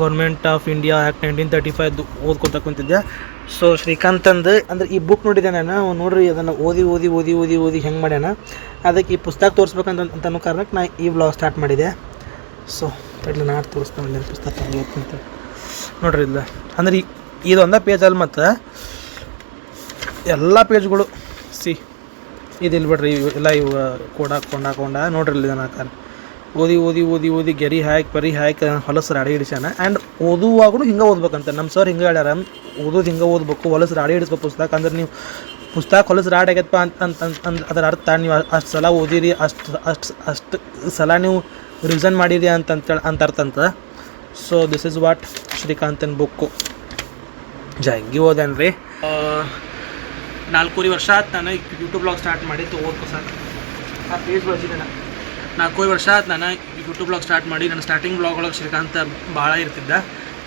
ಗೌರ್ಮೆಂಟ್ ಆಫ್ ಇಂಡಿಯಾ ಆ್ಯಕ್ಟ್ 1935 ಓದ್ಕೊತ ಕುಂತಿದ್ದೆ. ಸೊ ಶ್ರೀಕಾಂತಂದು ಅಂದ್ರೆ ಈ ಬುಕ್ ನೋಡಿದೆ ನಾನು, ನೋಡ್ರಿ ಅದನ್ನು ಓದಿ ಹೆಂಗೆ ಮಾಡ್ಯಾನ. ಅದಕ್ಕೆ ಈ ಪುಸ್ತಕ ತೋರಿಸ್ಬೇಕಂತ ಅನ್ನೋ ಕಾರಣಕ್ಕೆ ನಾ ಈ ವ್ಲಾಗ್ ಸ್ಟಾರ್ಟ್ ಮಾಡಿದೆ. ಸೊ ತಡ್ಲಿ ನಾನು ತೋರಿಸ್ತಾನೆ ಪುಸ್ತಕ ಓದ್ಕೊಂತ ನೋಡ್ರಿ. ಇಲ್ಲ ಅಂದ್ರೆ ಇದೊಂದೇ ಪೇಜಲ್ಲಿ ಮತ್ತು ಎಲ್ಲ ಪೇಜ್ಗಳು ಇದಿಲ್ಲ ಬಿಡ್ರಿ, ಎಲ್ಲ ಇವು ಕೊಂಡ ನೋಡ್ರಿ. ಇಲ್ಲಿ ನಾನು ಓದಿ ಗೆರಿ ಹಾಕಿ ಹೊಲಸು ರಾಡಿ ಹಿಡಿಸ್ಯಾನ. ಆ್ಯಂಡ್ ಓದುವಾಗೂ ಹಿಂಗೆ ಓದ್ಬೇಕಂತ ನಮ್ಮ ಸರ್ ಹಿಂಗೆ ಹೇಳ್ಯಾರ, ಓದೋದು ಹಿಂಗೆ ಓದ್ಬೇಕು, ಹೊಲಸು ರಾಡಿ ಹಿಡಿಸ್ಬೇಕು ಪುಸ್ತಕ. ಅಂದ್ರೆ ನೀವು ಪುಸ್ತಕ ಹೊಲಸು ರಾಡಿ ಆಗತ್ತಪ್ಪ ಅಂತ ಅದರ ಅರ್ಥ ನೀವು ಅಷ್ಟು ಸಲ ಓದಿರಿ, ಅಷ್ಟು ಸಲ ನೀವು ರಿವಿಷನ್ ಮಾಡಿರಿ ಅಂತ ಅರ್ಥ ಅಂತ. ಸೊ ದಿಸ್ ಇಸ್ ವಾಟ್ ಶ್ರೀಕಾಂತನ ಬುಕ್ಕು ಜಂಗಿ ಓದೇನು ರೀ. 4 ವರ್ಷ ಆಯ್ತು ನಾನು ಯೂಟ್ಯೂಬ್ ಬ್ಲಾಗ್ ಸ್ಟಾರ್ಟ್ ಮಾಡಿದ್ದು. ಓದ್ಕೊ ಸರ್ ಆ ಪೇಜ್ ಬಳಸಿದ್ದೆ. 4 ವರ್ಷ ಆಯ್ತು ನಾನು ಯೂಟ್ಯೂಬ್ ಬ್ಲಾಗ್ ಸ್ಟಾರ್ಟ್ ಮಾಡಿ. ನನ್ನ ಸ್ಟಾರ್ಟಿಂಗ್ ಬ್ಲಾಗ್ ಒಳಗೆ ಶ್ರೀಕಾಂತ ಭಾಳ ಇರ್ತಿದ್ದ.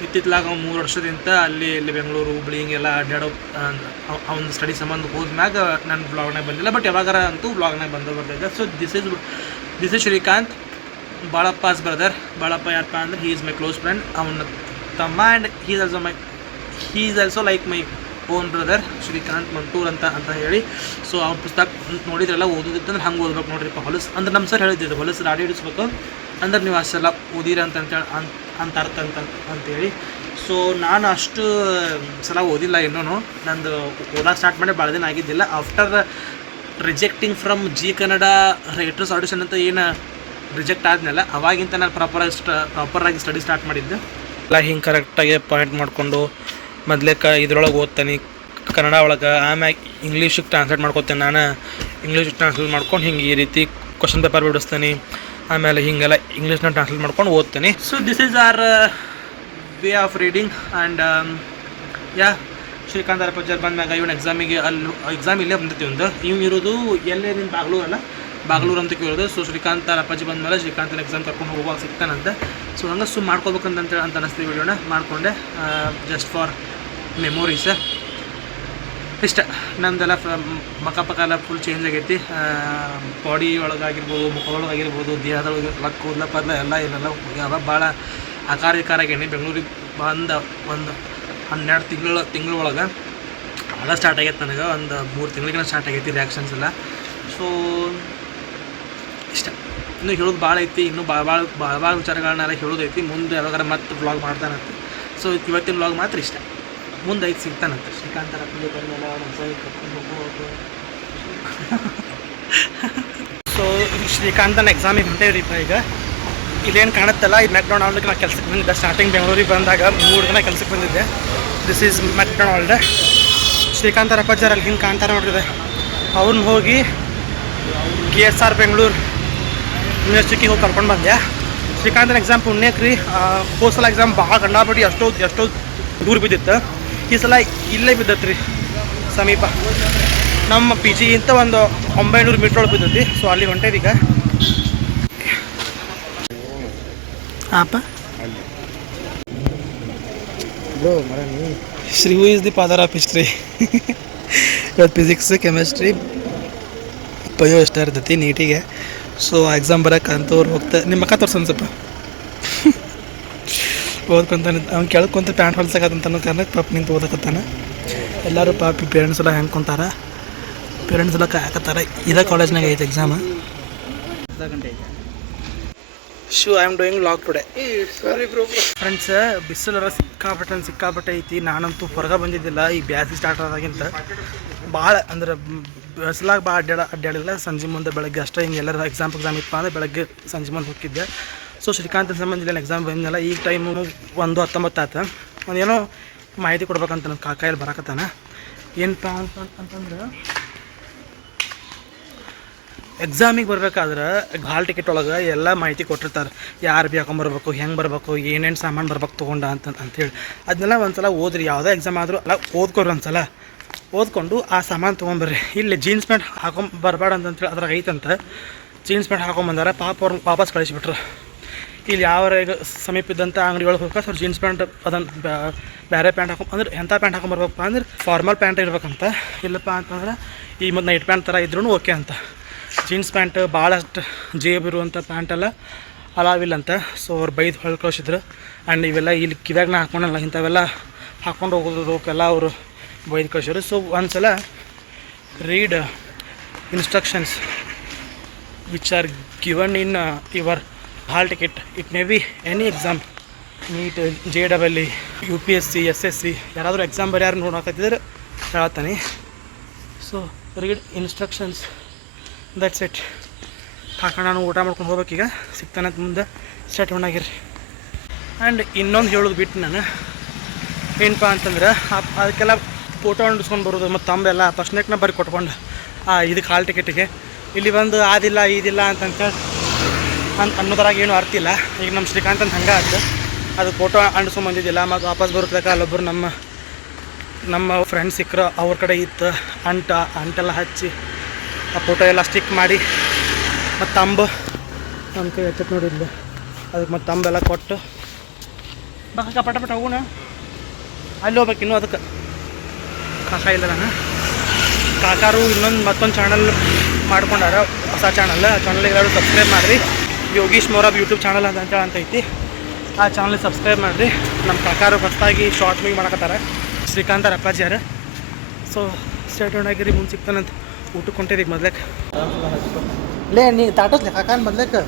ಇತ್ತಿತ್ತಲಾಗ 3 ವರ್ಷದಿಂದ ಅಲ್ಲಿ ಇಲ್ಲಿ ಬೆಂಗಳೂರು ಹುಬ್ಳಿ ಹಿಂಗೆಲ್ಲ ಅಡ್ಡಾಡೋ ಅವ್ನ ಸ್ಟಡಿ ಸಂಬಂಧ ಹೋದ್ಮ್ಯಾಗ ನನ್ನ ಬ್ಲಾಗ್ನಾಗ ಬಂದಿಲ್ಲ. ಬಟ್ ಯಾವಾಗಾರ ಅಂತೂ ಬ್ಲಾಗ್ನಾಗ ಬರ್ತಿದ್ದೆ. So this is Srikanth, Balappa's brother. Balappa ಯಾರಪ್ಪ ಅಂದ್ರೆ he is my close friend, ಅವನ ತಮ್ಮ. And he is also like my own brother, Srikanth Mantur ಅಂತ ಹೇಳಿ. ಸೊ ಅವ್ನ ಪುಸ್ತಕ ನೋಡಿದ್ರೆಲ್ಲ ಓದೋದಿತ್ತಂದ್ರೆ ಹಂಗೆ ಓದ್ಬೇಕು ನೋಡ್ರಿಪ್ಪ. ಹೊಲಸು ಅಂದ್ರೆ ನಮ್ಮ ಸರ್ ಹೇಳಿದ್ದಿದ್ದು ಹೊಲಸು ರಾಡಿ ಹಿಡಿಸ್ಬೇಕು ಅಂದ್ರೆ ನೀವು ಅಷ್ಟೆಲ್ಲ ಓದಿರ ಅಂತ ಅರ್ಥ ಅಂತೇಳಿ. ಸೊ ನಾನು ಅಷ್ಟು ಸಲ ಓದಿಲ್ಲ ಇನ್ನೂ. ನಂದು ಓದಕ್ಕೆ ಸ್ಟಾರ್ಟ್ ಮಾಡಿ ಭಾಳ ದಿನ ಆಗಿದ್ದಿಲ್ಲ. After rejecting from Zee Kannada writers audition ಅಂತ ಏನು ರಿಜೆಕ್ಟ್ ಆದ್ಮೇಲೆ ಅವಾಗಿಂತ ನಾನು ಪ್ರಾಪರಾಗಿ ಸ್ಟಡಿ ಸ್ಟಾರ್ಟ್ ಮಾಡಿದ್ದೆ. ಎಲ್ಲ ಹಿಂಗೆ ಕರೆಕ್ಟಾಗಿ ಪಾಯಿಂಟ್ ಮಾಡಿಕೊಂಡು ಮೊದಲೇ ಇದ್ರೊಳಗೆ ಓದ್ತಾನೆ ಕನ್ನಡ ಒಳಗೆ, ಆಮ್ಯಾಗ ಇಂಗ್ಲೀಷಿಗೆ ಟ್ರಾನ್ಸ್ಲೇಟ್ ಮಾಡ್ಕೊತೇನೆ. ನಾನು ಇಂಗ್ಲೀಷ್ ಟ್ರಾನ್ಸ್ಲೇಟ್ ಮಾಡ್ಕೊಂಡು ಹಿಂಗೆ ಈ ರೀತಿ ಕ್ವಶನ್ ಪೇಪರ್ ಬಿಡಿಸ್ತೀನಿ. ಆಮೇಲೆ ಹಿಂಗೆಲ್ಲ ಇಂಗ್ಲೀಷ್ನ ಟ್ರಾನ್ಸ್ಲೇಟ್ ಮಾಡ್ಕೊಂಡು ಓದ್ತೀನಿ. So this is our way of reading. And Srikanth Arapajjar ಬಂದಾಗ ಇವನು ಎಕ್ಸಾಮ್ ಇಲ್ಲೇ ಬಂದಿತ್ತು. ಇವ್ನು ಇರೋದು ಎಲ್ಲೇ ನಿನ್ನ ಬಾಗ್ಲೂರು ಅಂತ ಕೇಳೋದು. ಸೊ ಶ್ರೀಕಾಂತ್ ಅರಪ್ಪಾಜಿ ಬಂದಮೇಲೆ ಶ್ರೀಕಾಂತನ ಎಕ್ಸಾಮ್ ಕರ್ಕೊಂಡು ಹೋಗುವಾಗ ಸಿಗ್ತಾನಂತೆ. ಸೊ ಹಂಗೆ ಮಾಡ್ಕೋಬೇಕಂತ ಅನ್ನಿಸ್ತೀವಿ. ವಿಡಿಯೋನ ಮಾಡಿಕೊಂಡೆ ಜಸ್ಟ್ ಫಾರ್ ಮೆಮೊರೀಸ್. ಇಷ್ಟ ನಮ್ಮದೆಲ್ಲ ಮಕ್ಕ ಎಲ್ಲ ಫುಲ್ ಚೇಂಜ್ ಆಗೈತಿ. ಬಾಡಿ ಒಳಗಾಗಿರ್ಬೋದು, ಮುಖದೊಳಗಾಗಿರ್ಬೋದು, ದೇಹದೊಳಗೆ ಕೂದಲ ಪದಲ ಎಲ್ಲ ಏನೆಲ್ಲ ಹೋಗ್ಯಾವ. ಭಾಳ ಆಕಾರ ಆಗೇನಿ. ಬೆಂಗಳೂರಿಗೆ ಬಂದ ಒಂದು 12 ತಿಂಗಳೊಳಗೆ ಎಲ್ಲ ಸ್ಟಾರ್ಟ್ ಆಗೈತೆ ನನಗೆ. ಒಂದು 3 ತಿಂಗಳಿಗೆಲ್ಲ ಸ್ಟಾರ್ಟ್ ಆಗೈತಿ ರಿಯಾಕ್ಷನ್ಸ್ ಎಲ್ಲ. ಸೊ ಇಷ್ಟ. ಇನ್ನೂ ಹೇಳೋದು ಭಾಳ ಐತಿ. ಇನ್ನೂ ಭಾಳ ವಿಚಾರಗಳನ್ನೆಲ್ಲ ಹೇಳೋದೈತಿ. ಮುಂದೆ ಯಾವಾಗಾರ ಮತ್ತೆ ವ್ಲಾಗ್ ಮಾಡ್ತಾನಂತೆ. ಸೊ ಇವತ್ತಿನ ವ್ಲಾಗ್ ಮಾತ್ರ ಇಷ್ಟ. ಮುಂದೆ ಐದು ಸಿಗ್ತಾನಂತೆ ಶ್ರೀಕಾಂತರ ಸೊ ಶ್ರೀಕಾಂತನ ಎಕ್ಸಾಮಿಗೆ ಹೊಂಟೇವ್ರಿಪ್ಪ. ಈಗ ಇಲ್ಲೇನು ಕಾಣುತ್ತಲ್ಲ, ಈ ಮ್ಯಾಕ್ಡೊನಾಲ್ಡ್ಗೆ ನಾನು ಕೆಲ್ಸಕ್ಕೆ ಬಂದಿದ್ದೆ. ಸ್ಟಾರ್ಟಿಂಗ್ ಬೆಂಗಳೂರಿಗೆ ಬಂದಾಗ 3 ದಿನ ಕೆಲ್ಸಕ್ಕೆ ಬಂದಿದ್ದೆ. This is McDonald. Srikanth Arapajjar ಅಲ್ಲಿ ಹಿಂಗೆ ಕಾಣ್ತಾರೆ ನೋಡಿದೆ. ಅವ್ರನ್ನ ಹೋಗಿ KSR ಬೆಂಗಳೂರು ಯೂನಿವರ್ಸಿಟಿಗೆ ಹೋಗಿ ಕರ್ಕೊಂಡು ಬಂದೆ. ಶ್ರೀಕಾಂತನ ಎಕ್ಸಾಮ್ ಪುಣ್ಯಕ್ಕೆ ರೀ ಹೋದ ಸಲ ಎಕ್ಸಾಮ್ ಭಾಳ ಗಂಡಾಪಟ್ಟಿ ಎಷ್ಟೋ ದೂರ ಬಿದ್ದಿತ್ತು. ಈ ಸಲ ಇಲ್ಲೇ ಬಿದ್ದತ್ತು ರೀ, ಸಮೀಪ ನಮ್ಮ PG ಇಂತ ಒಂದು 900 ಮೀಟ್ರ್ ಒಳಗೆ ಬಿದ್ದೈತಿ. ಸೊ ಅಲ್ಲಿ ಹೊಂಟೇದೀಗ. ಹಾಪ ಶ್ರೀ who is the father of history. ಇವತ್ತು ಫಿಸಿಕ್ಸ್, ಕೆಮಿಸ್ಟ್ರಿ, ಬಯೋ ಇಷ್ಟ ಇರ್ತೈತಿ ನೀಟಿಗೆ. ಸೊ ಎಕ್ಸಾಮ್ ಬರೋಕ್ಕಂತೂ ಅವ್ರು ಹೋಗ್ತಾ ನಿಮ್ಮ ಅಕ್ಕ ತೋರ್ಸನ್ ಸ್ವಲ್ಪ ಓದ್ಕೊಂತಾನೆ. ಅವ್ನು ಕೇಳ್ಕೊಂತ ಪ್ಯಾಂಟ್ ಹೊಲ್ಸಕತ್ತಂತ ಕಾರಣಕ್ಕೆ ಪಾಪ ನಿಂತು ಓದಕತ್ತಾನೆ. ಎಲ್ಲರೂ ಪಾಪಿ ಪೇರೆಂಟ್ಸ್ ಎಲ್ಲ ಹೆಂಗ್ಕೊಂತಾರೆ, ಪೇರೆಂಟ್ಸ್ ಎಲ್ಲ ಕಾಯಕತ್ತಾರೆ. ಇದೇ ಕಾಲೇಜ್ನಾಗ ಐತೆ exam. I am doing vlog today. Friends, ಬಿಸಿಲರ ಸಿಕ್ಕಾಪಟ್ಟೆ ಐತಿ. ನಾನಂತೂ ಹೊರಗೆ ಬಂದಿದ್ದಿಲ್ಲ ಈ ಬ್ಯಾಸಿ ಸ್ಟಾರ್ಟ್ ಆದಾಗಿಂತ. ಭಾಳ ಅಂದ್ರೆ ಬಿಸಿಲಾಗ ಭಾಳ ಅಡ್ಡಾಡಿಲ್ಲ. ಸಂಜೆ ಮುಂದೆ ಬೆಳಗ್ಗೆ ಅಷ್ಟೇ ಹಿಂಗೆ ಎಲ್ಲರೂ ಎಕ್ಸಾಮ್ ಇತ್ತು ಅಂದರೆ ಬೆಳಗ್ಗೆ ಸಂಜೆ ಮುಂದೆ ಹೋಗಿದ್ದೆ. ಸೊ ಶ್ರೀಕಾಂತ ಸಂಬಂಧ ಎಕ್ಸಾಮ್ ಬಂದಿಲ್ಲ. ಈಗ ಟೈಮು 1:19 ಆಯ್ತು. ಒಂದೇನೋ ಮಾಹಿತಿ ಕೊಡ್ಬೇಕಂತ ನನ್ನ ಕಾಕಾಯಲ್ಲಿ ಬರಕತ್ತಾನ. ಏನಪ್ಪ ಅಂತಂದ್ರೆ ಎಕ್ಸಾಮಿಗೆ ಬರ್ಬೇಕಾದ್ರೆ ಹಾಲ್ ಟಿಕೆಟ್ ಒಳಗೆ ಎಲ್ಲ ಮಾಹಿತಿ ಕೊಟ್ಟಿರ್ತಾರೆ. ಯಾರು ಭೀ ಹಾಕೊಂಬರ್ಬೇಕು, ಹೆಂಗೆ ಬರಬೇಕು, ಏನೇನು ಸಾಮಾನು ಬರ್ಬೇಕು ತೊಗೊಂಡ ಅಂಥೇಳಿ. ಅದನ್ನೆಲ್ಲ ಒಂದು ಸಲ ಓದ್ರಿ. ಯಾವುದೇ ಎಕ್ಸಾಮ್ ಆದರೂ ಅಲ್ಲ ಓದ್ಕೊಡ್ರಿ. ಒಂದು ಸಲ ಓದ್ಕೊಂಡು ಆ ಸಾಮಾನು ತೊಗೊಂಬರ್ರಿ. ಇಲ್ಲಿ ಜೀನ್ಸ್ ಪ್ಯಾಂಟ್ ಬರಬೇಡ ಅಂತೇಳಿ ಅದ್ರಾಗ ಐತಂತ. Jeans pant ಹಾಕೊಂಬಂದಾರ. ಪಾಪ ಅವ್ರನ್ನ ವಾಪಸ್ ಕಳಿಸಿಬಿಟ್ರು. ಇಲ್ಲಿ ಯಾವ ಸಮೀಪ ಇದ್ದಂಥ ಅಂಗಡಿ ಒಳಗೆ ಹೋಗ್ಬೇಕು. ಸೊ ಜೀನ್ಸ್ ಪ್ಯಾಂಟ್ ಅದನ್ನು ಬೇರೆ ಪ್ಯಾಂಟ್ ಅಂದ್ರೆ ಎಂಥ ಪ್ಯಾಂಟ್ ಹಾಕೊಂಬರ್ಬೇಕಪ್ಪ ಅಂದ್ರೆ ಫಾರ್ಮಲ್ ಪ್ಯಾಂಟ್ ಇರ್ಬೇಕಂತ. ಇಲ್ಲಪ್ಪ ಅಂತಂದ್ರೆ ಈ ಮತ್ತು ನೈಟ್ ಪ್ಯಾಂಟ್ ಥರ ಇದ್ರೂ ಓಕೆ ಅಂತ. ಜೀನ್ಸ್ ಪ್ಯಾಂಟ್ ಭಾಳಷ್ಟು ಜೇಬಿರುವಂಥ ಪ್ಯಾಂಟೆಲ್ಲ ಅಲಾವಿಲ್ಲಂತ. ಸೊ ಅವ್ರು ಬೈದು ಹೊಳ್ಳಿ ಕಳಿಸಿದ್ರು. ಆ್ಯಂಡ್ ಇವೆಲ್ಲ ಇಲ್ಲಿ ಕಿವ್ಯಾಗನ ಹಾಕ್ಕೊಂಡಲ್ಲ, ಇಂಥವೆಲ್ಲ ಹಾಕ್ಕೊಂಡು ಹೋಗೋದಕ್ಕೆಲ್ಲ ಅವರು ಬೈದು ಕಳಿಸಿದ್ರು. ಸೊ ಒಂದ್ಸಲ read instructions which are given in your hall ticket. It may be any exam, NEET, JEE, UPSC, SSC ಯಾರಾದರೂ ಎಕ್ಸಾಮ್ ಯಾರು ನೋಡೋಕತ್ತಿದ್ರೆ ಹೇಳ್ತಾನೆ. So read instructions, that's it. ಕಾಕ ನಾನು ಊಟ ಮಾಡ್ಕೊಂಡು ಹೋಗ್ಬೇಕೀಗ. ಸಿಗ್ತಾನೆ ಮುಂದೆ. ಸ್ಟಾರ್ಟ್ ಆಗಿರಿ. ಆ್ಯಂಡ್ ಇನ್ನೊಂದು ಹೇಳೋದು ಬಿಟ್ಟು ನಾನು ಏನಪ್ಪ ಅಂತಂದ್ರೆ ಅದಕ್ಕೆಲ್ಲ ಫೋಟೋ ಅಂಟಿಸ್ಕೊಂಡು ಬರೋದು ಮತ್ತು ತಂಬೆಲ್ಲ ಫಸ್ಟ್ನೇಕ್ನ ಬರೀ ಕೊಟ್ಕೊಂಡು ಇದಕ್ಕೆ ಹಾಲ್ ಟಿಕೆಟಿಗೆ ಇಲ್ಲಿ ಬಂದು ಆದಿಲ್ಲ ಇದಿಲ್ಲ ಅಂತೇಳಿ ಅನ್ನೋದ್ರಾಗ ಏನೂ ಅರ್ಥ ಇಲ್ಲ. ಈಗ ನಮ್ಮ ಶ್ರೀಕಾಂತ್ ಅಂತ ಹಂಗೆ ಆಯ್ತು. ಅದು ಫೋಟೋ ಅಂಟಿಸ್ಕೊಂಬಂದಿದ್ದಿಲ್ಲ. ಮತ್ತು ವಾಪಸ್ ಬರುತ್ತಕ ಅಲ್ಲೊಬ್ಬರು ನಮ್ಮ ಫ್ರೆಂಡ್ಸ್ ಸಿಕ್ಕರು. ಅವ್ರ ಕಡೆ ಇತ್ತು ಅಂಟೆಲ್ಲ ಹಚ್ಚಿ ಆ ಫೋಟೋ ಎಲ್ಲ ಸ್ಟಿಕ್ ಮಾಡಿ ಮತ್ತು ತಂಬು ನನ್ನ ಕೈ ಎತ್ತಕ್ಕೆ ನೋಡಿದ್ದೆ. ಅದಕ್ಕೆ ಮತ್ತು ತಂಬೆಲ್ಲ ಕೊಟ್ಟು ಬಾ ಪಟ ಪಟ ಹೋಗೋಣ. ಅಲ್ಲಿ ಹೋಗ್ಬೇಕು ಇನ್ನೂ ಅದಕ್ಕೆ ಕಾಕ ಇಲ್ಲ ನಾನು. ಕಾಕಾರು ಮತ್ತೊಂದು ಚಾನಲ್ ಮಾಡ್ಕೊಂಡಾರ, ಹೊಸ ಚಾನಲ್. ಆ ಚಾನಲ್ ಎಲ್ಲರೂ ಸಬ್ಸ್ಕ್ರೈಬ್ ಮಾಡಿರಿ. ಯೋಗೀಶ್ ಮೊರಾಬ್ ಯೂಟ್ಯೂಬ್ ಚಾನಲ್ ಅಂತ ಐತಿ. ಆ ಚಾನಲ್ ಸಬ್ಸ್ಕ್ರೈಬ್ ಮಾಡಿರಿ. ನಮ್ಮ ಕಾಕಾರು ಹೊಸದಾಗಿ ಶಾರ್ಟ್ ಮೂವಿ ಮಾಡಕತ್ತಾರ, ಶ್ರೀಕಾಂತ ರಪ್ಪಾಜಿಯಾರ. ಸೊ ಸ್ಟೇಟ್ ಆಗಿರಿ, ಮುಂದೆ ಸಿಗ್ತಾನಂತ. ಊಟಕ್ಕೆ ಹೊಂಟಿದ್ದೀವಿ ಮೊದ್ಲಕ್ಕೆ. ಲೇ ನೀ ತಾಟಸ್ಲೆ ಕಾಕಾನ ಮೊದ್ಲಕ್ಕೆ.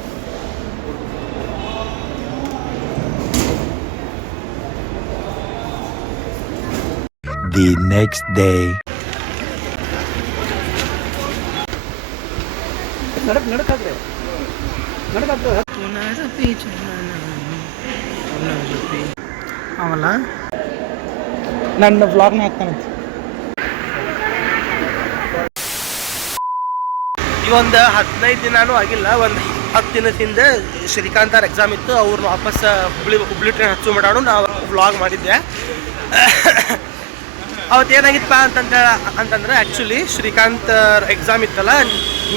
The next day. ನಡಕಾದ್ರೆ ಅವಲ್ಲ ನನ್ನ ವ್ಲಾಗ್ನ ಹಾಕ್ತಾನಂತ. ಈ ಒಂದು 15 ದಿನಾನೂ ಆಗಿಲ್ಲ, ಒಂದು 10 ದಿನದಿಂದ ಶ್ರೀಕಾಂತ್ ಎಕ್ಸಾಮ್ ಇತ್ತು. ಅವ್ರನ್ನ ವಾಪಸ್ ಹುಬ್ಳಿ ಟ್ರೈನ್ ಹಚ್ಚು ಮಾಡೋಣ ನಾವು ವ್ಲಾಗ್ ಮಾಡಿದ್ದೆ. ಅವತ್ತು ಏನಾಗಿತ್ತಪ್ಪ ಅಂತಂದ್ರೆ ಆ್ಯಕ್ಚುಲಿ ಶ್ರೀಕಾಂತ್ ಎಕ್ಸಾಮ್ ಇತ್ತಲ್ಲ,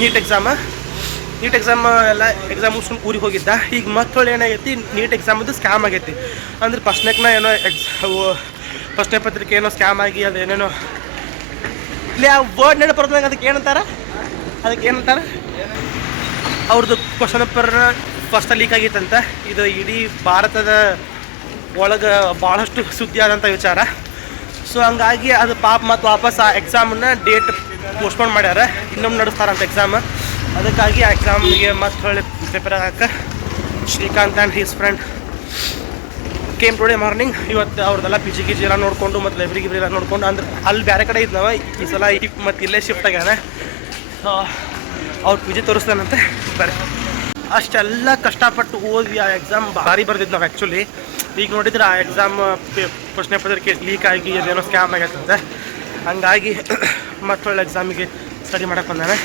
ನೀಟ್ ಎಕ್ಸಾಮ್ ಎಲ್ಲ ಎಕ್ಸಾಮ್ ಮುಗಿಸ್ಕೊಂಡು ಊರಿಗೆ ಹೋಗಿದ್ದ. ಈಗ ಮಕ್ಕಳು ಏನಾಗೈತಿ, ನೀಟ್ ಎಕ್ಸಾಮದ್ದು ಸ್ಕ್ಯಾಮ್ ಆಗೈತಿ. ಅಂದ್ರೆ ಫಸ್ಟ್ನೇಕ್ನ ಏನೋ ಫಸ್ಟ್ನೇ ಪತ್ರಿಕೆ ಏನೋ ಸ್ಕ್ಯಾಮ್ ಆಗಿ ಅದು ಏನೇನೋ ಇಲ್ಲಿ ಆ ವರ್ಡ್ ನೆಡ ಬರೋದಾಗ ಅದಕ್ಕೆ ಏನಂತಾರೆ ಅವ್ರದ್ದು ಕ್ವಶನ್ ಪೇಪರ್ನ ಫಸ್ಟ್ ಲೀಕ್ ಆಗಿತ್ತಂತ. ಇದು ಇಡೀ ಭಾರತದ ಒಳಗೆ ಭಾಳಷ್ಟು ಸುದ್ದಿ ಆದಂಥ ವಿಚಾರ. ಸೊ ಹಂಗಾಗಿ ಅದು ಪಾಪ ಮತ್ತು ವಾಪಸ್ ಆ ಎಕ್ಸಾಮನ್ನ ಡೇಟ್ ಪೋಸ್ಟ್ಪೋನ್ ಮಾಡ್ಯಾರ, ಇನ್ನೊಮ್ಮೆ ನಡೆಸ್ತಾರಂತ ಎಕ್ಸಾಮ್. ಅದಕ್ಕಾಗಿ ಆ ಎಕ್ಸಾಮ್ಗೆ ಮತ್ತೆ ಹೊಳ್ಳಿ ಪ್ರಿಪೇರ್ ಆಗಕ್ಕೆ Srikanth and his friend came today morning. ಇವತ್ತು ಅವ್ರದ್ದೆಲ್ಲ ಪಿ ಜಿ ಎಲ್ಲ ನೋಡಿಕೊಂಡು ಮತ್ತು ಲೈಬ್ರರಿ ಎಲ್ಲ ನೋಡಿಕೊಂಡು, ಅಂದ್ರೆ ಅಲ್ಲಿ ಬೇರೆ ಕಡೆ ಇದ್ನವ, ಈ ಸಲ ಮತ್ತು ಇಲ್ಲೇ ಶಿಫ್ಟ್ ಆಗ್ಯಾನ. ಅವ್ರು ಪಿ ಜಿ ತೋರಿಸ್ತಾನಂತೆ. ಬರೀ ಅಷ್ಟೆಲ್ಲ ಕಷ್ಟಪಟ್ಟು ಓದಿ ಆ ಎಕ್ಸಾಮ್ ಭಾರಿ ಬರ್ದಿದ್ದು ನಾವು ಆ್ಯಕ್ಚುಲಿ. ಈಗ ನೋಡಿದ್ರೆ ಆ ಎಕ್ಸಾಮ್ ಪ್ರಶ್ನೆ ಪತ್ರಿಕೆ ಲೀಕ್ ಆಗಿ ಅದೇನೋ ಸ್ಕ್ಯಾಮ್ ಆಗೈತಂತೆ. ಹಂಗಾಗಿ ಮತ್ತೊಳ್ಳೆ ಎಕ್ಸಾಮಿಗೆ ಸ್ಟಡಿ ಮಾಡಕ್ಕೆ ಬಂದಾನೆ.